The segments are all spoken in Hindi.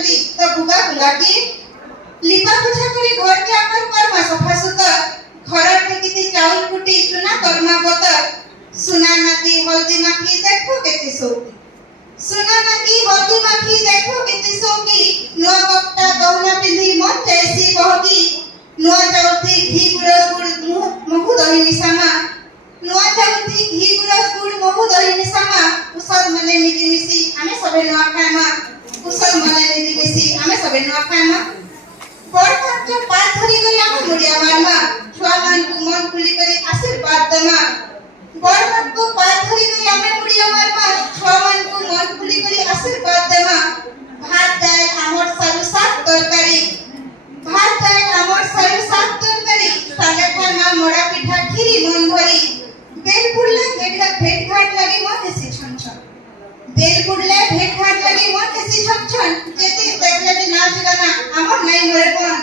कली तो बुगा बुलाटी लिपा पोछा करी घर के आकर कर्मा सफा सुतर घर ठेकीती चाउल फुटी चुना कर्मा बतर सुना नाती हल्दी माखी देखो केते सोकी सुना नाती हल्दी माखी देखो केते सोकी नुआ कपटा गहना पिंधी मन जैसी बहकी नुआ जाउती घी गुड़ महु दही मिसामा नुआ जाउती घी गुड़ महु दही मिसामा उसल मने मिली मिसी आमे सबे नुआ खामा उसल मने मिली मिसी आमे सबे नुआ खामा बड़ के पात धरी गई आमे मुड़िया मारमा छुआ मान को मन खुली करी आशीर्वाद दमा बड़ को पात धरी गई आमे मुड़िया मारमा छुआ मान को मन खुली करी आशीर्वाद दमा भात दाल आमर सारू साग तरकारी भात दाल आमर सारू साग तरकारी सागे खाना मोड़ा पिठा खीरी मन भरी बेल पुड़ले भेट घाट लगे मन एसी छन छन बेल पुड़ले भेट घाट लगे मन एसी छन छन जेती देखले नाच गाना आमर नहीं मोरे कोन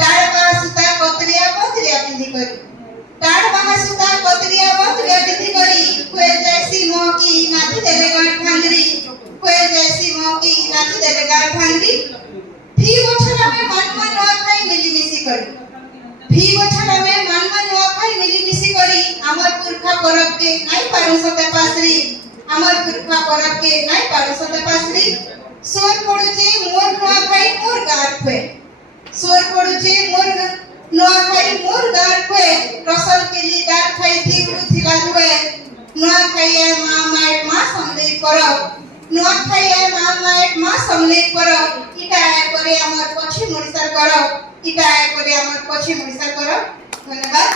ताड़ का सुता कतरिया पिंधी करी ताड़ बाहा सुता कतरिया पिंधी करी कोए जैसी मोकी नाची देले गांठ भांगरी कोए जैसी मोकी नाची देले गांठ भांगरी भी वछला में मन नुआ खाई मिली मिसी करी भी वछला में मन नुआ खाई मिली मिसी करी हमर पुरखा परब के नहीं पारू सते पासरी हमर पुरखा परब के नहीं पारू सते पासरी सोर पड़ुचे मोर नुआ खाई मोर गार पे सोर पड़ुचे मोर नुआ खाई मोर गार पे रसल के लिए गार खाई थी उथिला दुए नुआ खाई माँ समले परब नुआ खाई माँ समले परब इटा करे हमर पछी मुड़िसर करब इटा करे हमर पछी मुड़िसर करब धन्यवाद।